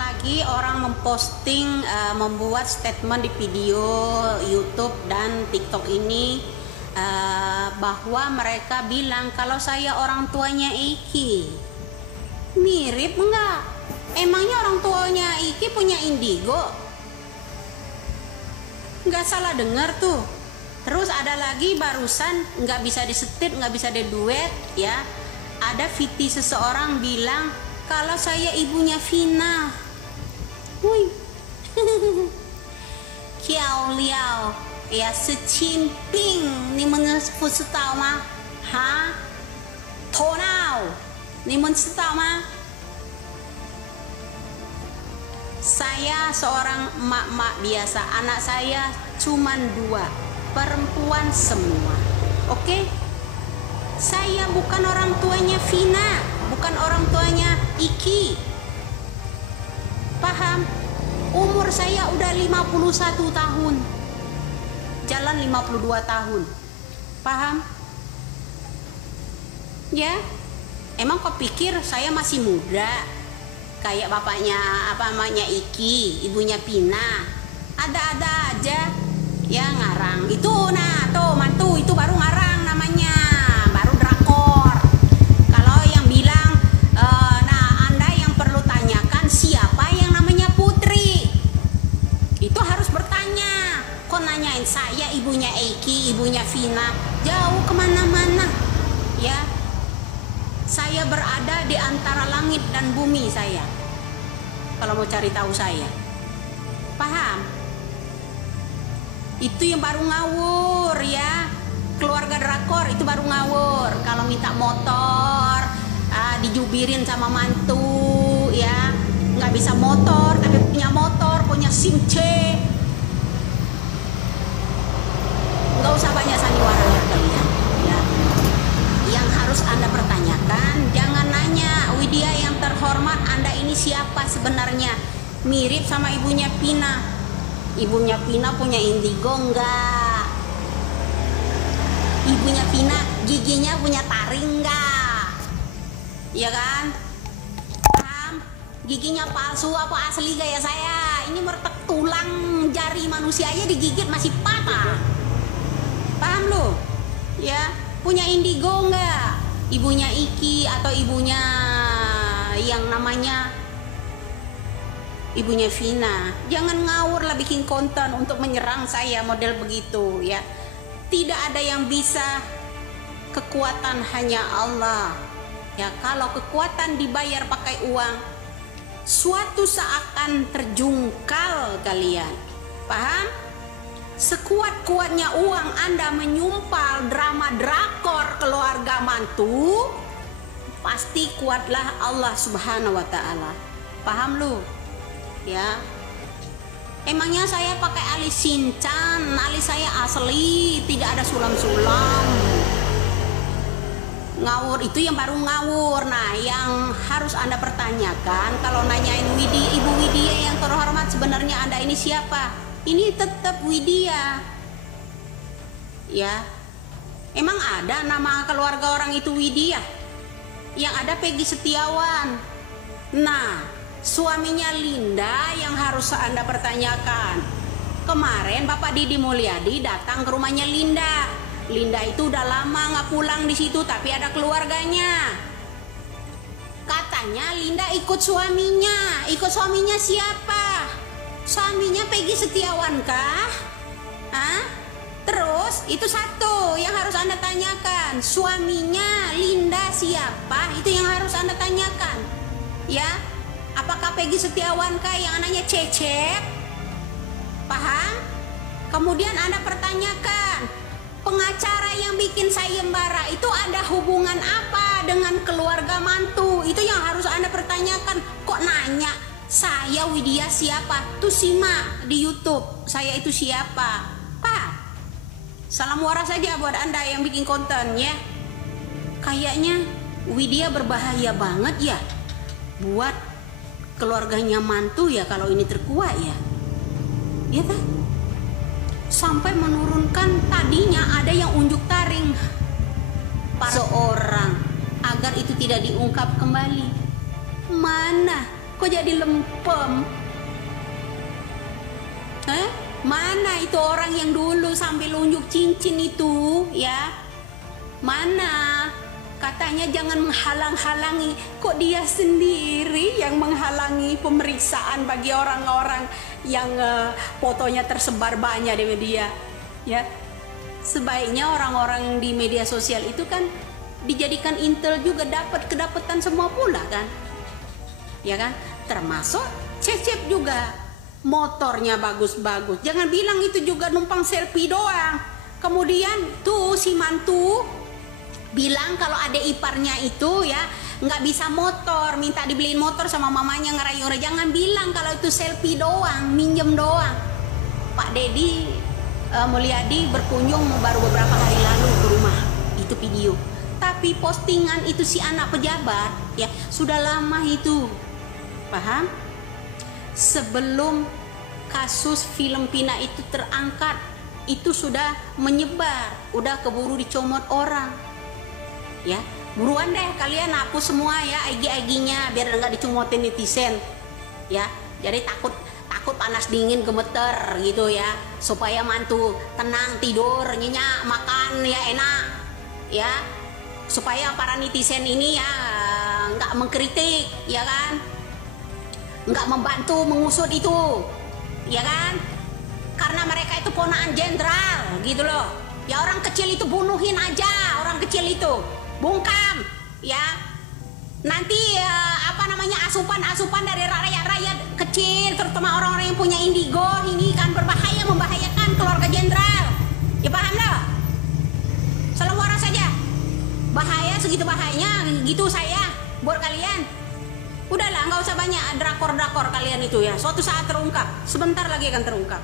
lagi orang memposting membuat statement di video YouTube dan TikTok ini bahwa mereka bilang kalau saya orang tuanya Iki. Mirip enggak? Emangnya orang tuanya Iki punya indigo? Nggak salah dengar tuh. Terus ada lagi barusan, nggak bisa disetit, nggak bisa diduet ya. Ada VT seseorang bilang kalau saya ibunya Vina. Wih. Kiao liao ya secimping ni men fu setau ma ha tonau ni men setau ma. Saya seorang emak-emak biasa, anak saya cuman 2, perempuan semua. Oke? Saya bukan orang tuanya Vina, bukan orang tuanya Iki. Paham? Umur saya udah 51 tahun. Jalan 52 tahun. Paham? Ya? Emang kau pikir saya masih muda? Kayak bapaknya namanya Iki, ibunya Pina. Ada-ada aja ya ngarang. Itu nah, tuh mantu itu baru ngarang namanya. Baru drakor. Kalau yang bilang nah Anda yang perlu tanyakan siapa yang namanya Putri. Itu harus bertanya. Kok nanyain saya ibunya Iki, ibunya Vina? Jauh kemana-mana. Ya. Saya berada di antara langit dan bumi saya. Kalau mau cari tahu saya. Paham? Itu yang baru ngawur ya. Keluarga drakor itu baru ngawur. Kalau minta motor, dijubirin sama mantu ya. Nggak bisa motor, tapi punya motor, punya SIM C. Nggak usah banyak sandiwaranya kalian. Ya. Yang harus Anda pertanyakan, jangan nanya Widya yang terhormat, Anda ini siapa sebenarnya? Mirip sama ibunya Pina. Ibunya Pina punya indigo enggak? Ibunya Pina giginya punya taring enggak? Iya kan? Paham? Giginya palsu apa asli kayak saya? Ini meretek tulang jari manusia aja digigit masih patah. Paham lo? Ya. Punya indigo enggak? Ibunya Iki atau ibunya yang namanya ibunya Vina. Jangan ngawur lah bikin konten untuk menyerang saya model begitu ya. Tidak ada yang bisa, kekuatan hanya Allah. Ya, kalau kekuatan dibayar pakai uang, suatu saat akan terjungkal kalian. Paham? Sekuat-kuatnya uang Anda menyumpal drama drakor keluarga mantu, pasti kuatlah Allah Subhanahu wa Ta'ala. Paham lu? Ya. Emangnya saya pakai alis Shinchan, alis saya asli, tidak ada sulam-sulam. Ngawur itu yang baru ngawur. Nah, yang harus Anda pertanyakan kalau nanyain Ibu Widya yang terhormat, sebenarnya Anda ini siapa? Ini tetap Widya. Ya. Emang ada nama keluarga orang itu Widya? Yang ada Peggy Setiawan. Nah, suaminya Linda yang harus Anda pertanyakan. Kemarin Bapak Didi Mulyadi datang ke rumahnya Linda. Linda itu udah lama nggak pulang di situ, tapi ada keluarganya. Katanya Linda ikut suaminya. Ikut suaminya siapa? Suaminya Peggy Setiawan kah? Hah? Terus itu satu yang harus Anda tanyakan. Suaminya Linda siapa? Itu yang harus Anda tanyakan. Ya? Apakah Peggy Setiawan kah yang anaknya Cecep? Paham? Kemudian Anda pertanyakan, pengacara yang bikin sayembara itu ada hubungan apa dengan keluarga mantu? Itu yang harus Anda pertanyakan. Kok nanya? Saya Widya siapa? Tuh simak di YouTube. Saya itu siapa? Pak. Salam waras saja buat Anda yang bikin konten ya. Kayaknya Widya berbahaya banget ya buat keluarganya mantu ya kalau ini terkuat ya. Ya kan? Sampai menurunkan, tadinya ada yang unjuk taring seorang agar itu tidak diungkap kembali. Mana kok jadi lempem? Mana itu orang yang dulu sambil unjuk cincin itu, ya? Mana? Katanya jangan menghalang-halangi, kok dia sendiri yang menghalangi pemeriksaan bagi orang-orang yang fotonya tersebar banyak di media, ya. Sebaiknya orang-orang di media sosial itu kan dijadikan intel juga, dapat kedapatan semua pula kan, ya kan? Termasuk Cecep juga, motornya bagus-bagus. Jangan bilang itu juga numpang selfie doang. Kemudian tuh si mantu bilang kalau adik iparnya itu ya nggak bisa motor, minta dibeliin motor sama mamanya, ngerayu. Jangan bilang kalau itu selfie doang, minjem doang. Pak Deddy Mulyadi berkunjung baru beberapa hari lalu ke rumah, itu video. Tapi postingan itu si anak pejabat ya sudah lama itu, paham? Sebelum kasus film Pina itu terangkat, itu sudah menyebar, udah keburu dicomot orang. Ya, buruan deh kalian hapus semua ya IG-nya biar nggak dicomotin netizen. Ya, jadi takut panas dingin gemeter gitu ya, supaya mantu tenang tidur nyenyak makan ya enak ya, supaya para netizen ini ya nggak mengkritik ya kan, nggak membantu mengusut itu ya kan, karena mereka itu ponakan jenderal gitu loh ya. Orang kecil itu bunuhin aja, orang kecil itu bungkam ya, nanti asupan dari rakyat kecil, terutama orang-orang yang punya indigo ini kan berbahaya, membahayakan keluarga jenderal ya, paham loh? Salam waras saja, bahaya, segitu bahayanya gitu saya buat kalian. Udahlah, nggak usah banyak drakor kalian itu ya, suatu saat terungkap, sebentar lagi akan terungkap.